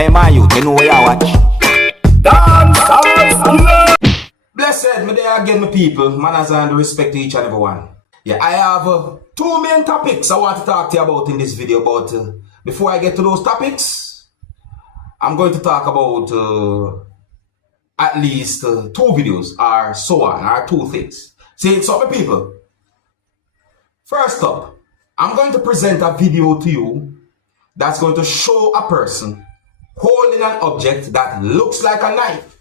Hey man, you know where you watch? Dancehall skilla. Blessed, me there again, my people. Manners and respect to each and every one. Yeah, I have two main topics I want to talk to you about in this video. But before I get to those topics, I'm going to talk about at least two videos or so on, or two things. See, so my people, first up, I'm going to present a video to you that's going to show a person holding an object that looks like a knife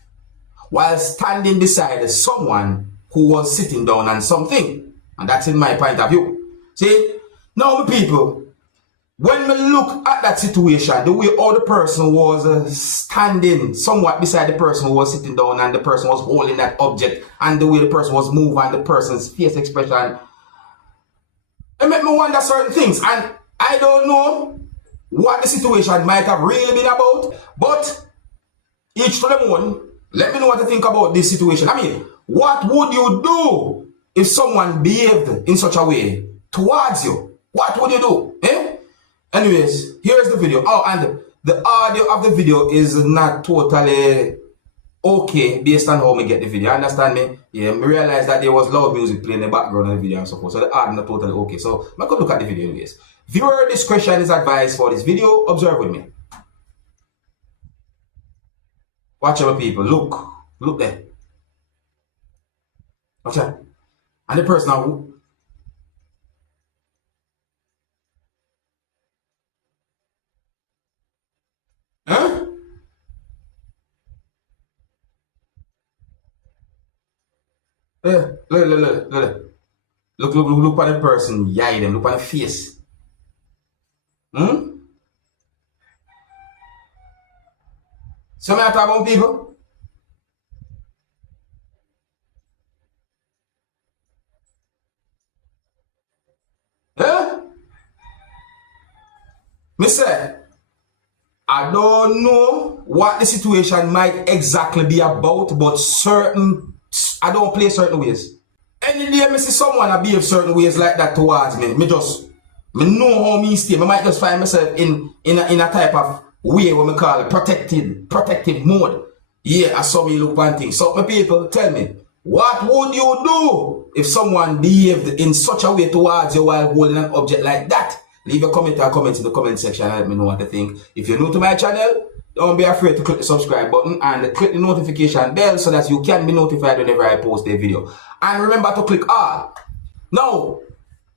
while standing beside someone who was sitting down on something. And that's in my point of view. See, now my people, when we look at that situation, the way all the person was standing somewhat beside the person who was sitting down and the person was holding that object and the way the person was moving and the person's face expression, it made me wonder certain things. And I don't know what the situation might have really been about, but each to them one, let me know what you think about this situation. I mean, what would you do if someone behaved in such a way towards you? What would you do? Eh? Anyways, here's the video. Oh, and the audio of the video is not totally okay based on how me get the video. Understand me? Yeah, me realize that there was loud music playing in the background of the video and so forth. So the audio not totally okay. So I could look at the video anyways. Viewer discretion is advised for this video. Observe with me. Watch out, people. Look there. Watch out. And the person now. Huh? Yeah, look at the person. Yeah, them. Look at the face. So me I talk about people. Huh? Me say, I don't know what the situation might exactly be about, but I don't play certain ways. Any day me see someone I behave certain ways like that towards me, me know how me stay. I might just find myself in a type of way what we call it protective mode. Yeah, I saw me look one thing. So my people, tell me, what would you do if someone behaved in such a way towards you while holding an object like that? Leave a comment or comment in the comment section and let me know what you think. If you're new to my channel, don't be afraid to click the subscribe button and click the notification bell so that you can be notified whenever I post a video. And remember to click all. Now,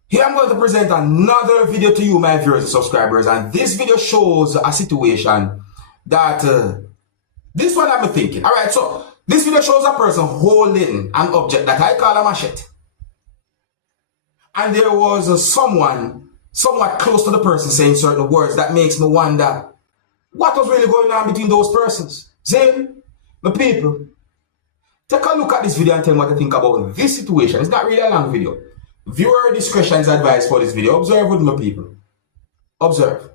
here I'm going to present another video to you, my viewers and subscribers. And this video shows a situation that, this one I've been thinking. Alright, so this video shows a person holding an object that I call a machete. And there was someone somewhat close to the person saying certain words that makes me wonder what was really going on between those persons. See, my people, take a look at this video and tell me what you think about this situation. It's not really a long video. Viewer discretion is advised for this video. Observe with my people. Observe.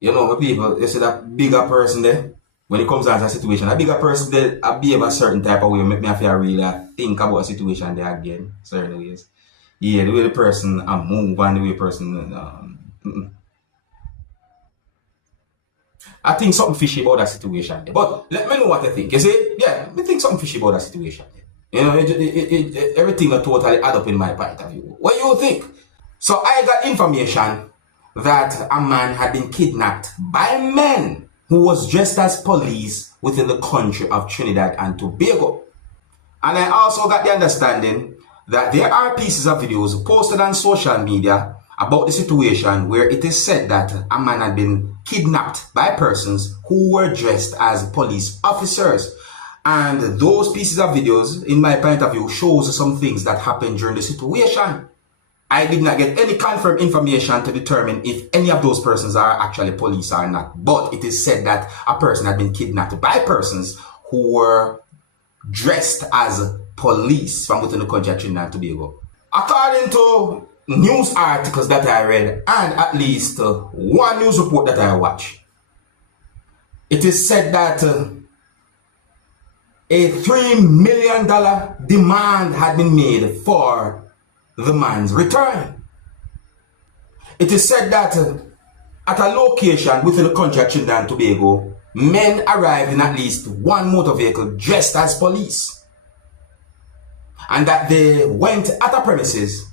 You know, my people, you see that bigger person there? When it comes down to a situation, a bigger person there, I behave a certain type of way, make me feel really think about a situation there again, certain ways. Yeah, the way the person move and the way the person I think something fishy about that situation there. But let me know what you think. You see, yeah, I think something fishy about that situation there. You know, everything will totally add up in my point of view. What do you think? So I got information that a man had been kidnapped by men who was dressed as police within the country of Trinidad and Tobago. And I also got the understanding that there are pieces of videos posted on social media about the situation where it is said that a man had been kidnapped by persons who were dressed as police officers. And those pieces of videos, in my point of view, shows some things that happened during the situation. I did not get any confirmed information to determine if any of those persons are actually police or not. But it is said that a person had been kidnapped by persons who were dressed as police from within the country of Trinidad and Tobago. According to news articles that I read and at least one news report that I watched, it is said that a $3 million demand had been made for the man's return. It is said that at a location within the country of Trinidad and Tobago, men arrived in at least one motor vehicle dressed as police, and that they went at a premises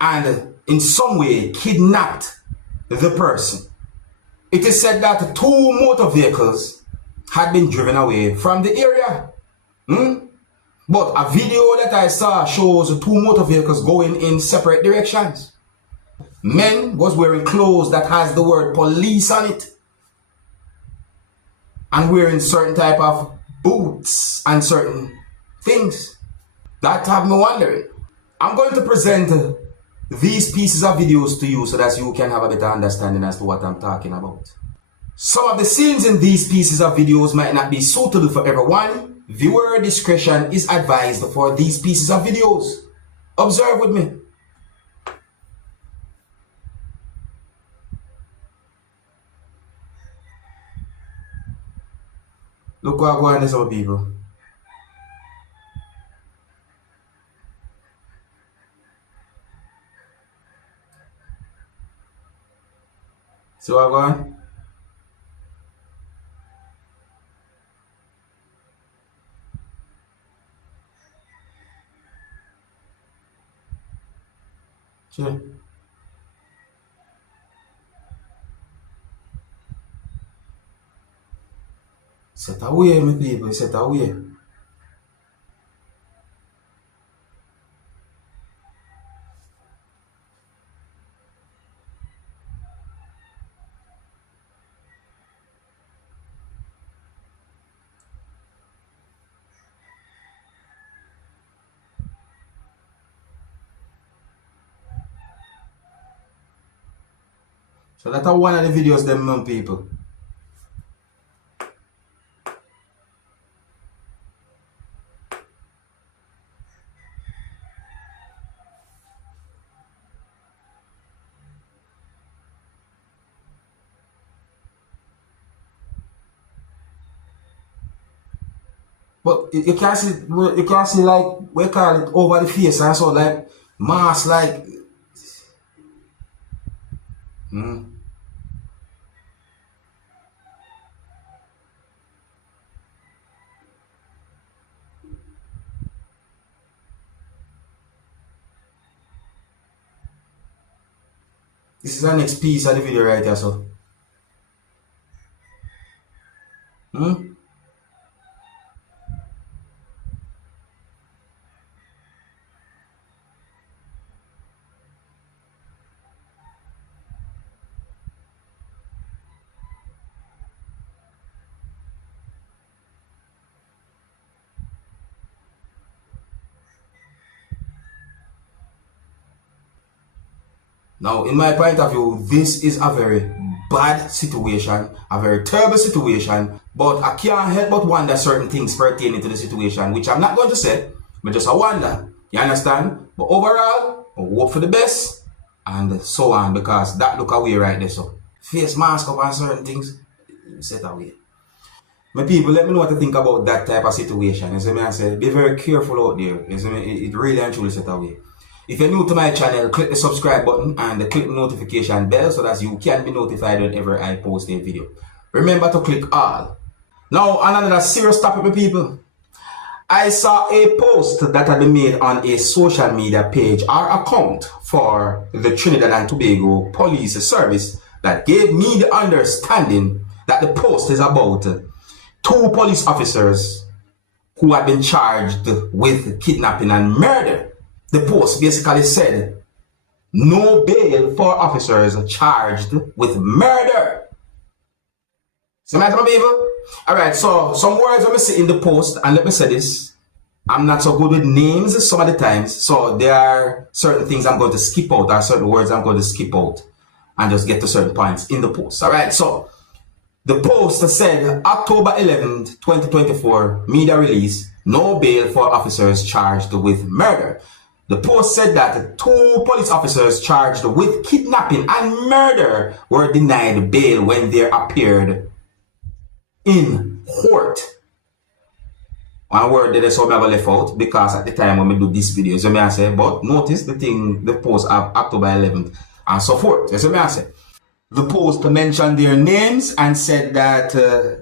and in some way kidnapped the person. It is said that 2 motor vehicles had been driven away from the area. But a video that I saw shows 2 motor vehicles going in separate directions. Men was wearing clothes that has the word police on it, and wearing certain type of boots and certain things. That have me wondering. I'm going to present these pieces of videos to you so that you can have a better understanding as to what I'm talking about. Some of the scenes in these pieces of videos might not be suitable for everyone. Viewer discretion is advised for these pieces of videos. Observe with me. Look what going on, some people. See what going on? Sure. Set away, my people, set away. So that's one of the videos them young people. But you can't see like, we call it over the face and so like mask like This is the next piece of the video right here, so. Now, in my point of view, this is a very bad situation, a very terrible situation, but I can't help but wonder certain things pertaining to the situation, which I'm not going to say, but just a wonder. You understand? But overall, I hope for the best, and so on, because that look away right there, so. Face mask up and certain things, set away. My people, let me know what to think about that type of situation. You see me, I say, be very careful out there. You see me, it really and truly set away. If you're new to my channel, click the subscribe button and click the notification bell so that you can be notified whenever I post a video. Remember to click all. Now, on another serious topic, my people. I saw a post that had been made on a social media page or account for the Trinidad and Tobago Police Service that gave me the understanding that the post is about 2 police officers who had been charged with kidnapping and murder. The post basically said, no bail for officers charged with murder. See my people? Alright, so some words let me see in the post, and let me say this. I'm not so good with names some of the times, so there are certain things I'm going to skip out, or certain words I'm going to skip out, and just get to certain points in the post. Alright, so the post said, October 11th, 2024, media release, no bail for officers charged with murder. The post said that 2 police officers charged with kidnapping and murder were denied bail when they appeared in court. One word that I saw me have left out because at the time when we do this video, so me I say, but notice the post of October 11th and so forth. So me I say, the post mentioned their names and said that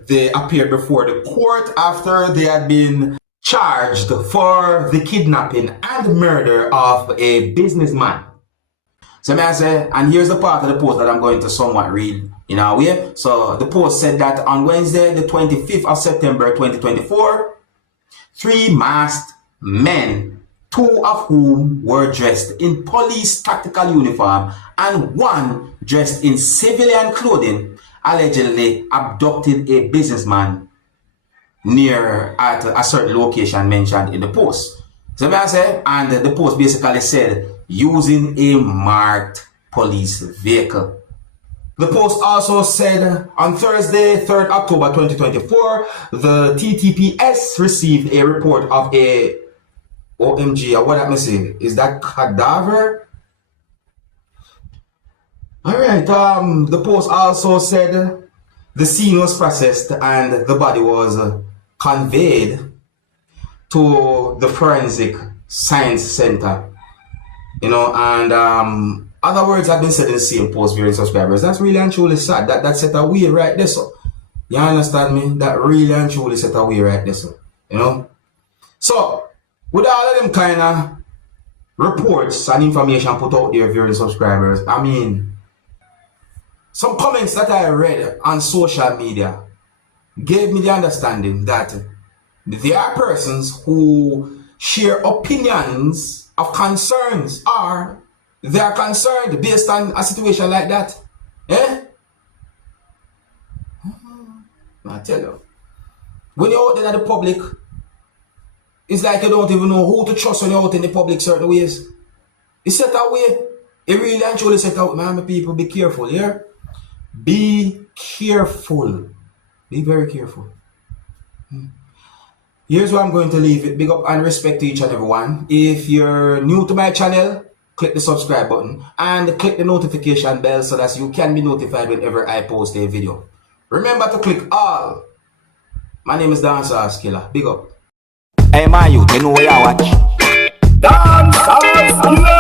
they appeared before the court after they had been charged for the kidnapping and murder of a businessman. So may I say, and here's the part of the post that I'm going to somewhat read in our way. So the post said that on Wednesday, the 25th of September 2024, 3 masked men, 2 of whom were dressed in police tactical uniform and 1 dressed in civilian clothing, allegedly abducted a businessman near at a certain location mentioned in the post. So may I say, and the post basically said, using a marked police vehicle. The post also said on Thursday, 3rd October 2024, the TTPS received a report of a OMG, or what I'm saying, is that cadaver? Alright, the post also said the scene was processed and the body was conveyed to the Forensic Science Center. You know, and other words have been said in the same post, viewing subscribers. That's really and truly sad. That set away right there, so. You understand me? That really and truly set away right there, so. You know? So, with all of them kind of reports and information put out there, viewing subscribers, I mean, some comments that I read on social media gave me the understanding that there are persons who share opinions of concerns, or they are concerned based on a situation like that. Eh? I tell you, when you're out there in the public, it's like you don't even know who to trust when you're out in the public certain ways. It's set away. It really and truly set out, man. People, be careful, yeah? Be careful. Be very careful. Here's where I'm going to leave it. Big up and respect to each and everyone. If you're new to my channel, click the subscribe button and click the notification bell so that you can be notified whenever I post a video. Remember to click all. My name is Dancehall Skilla. Big up. Hey, my youth, you know where you watch? Dancehall.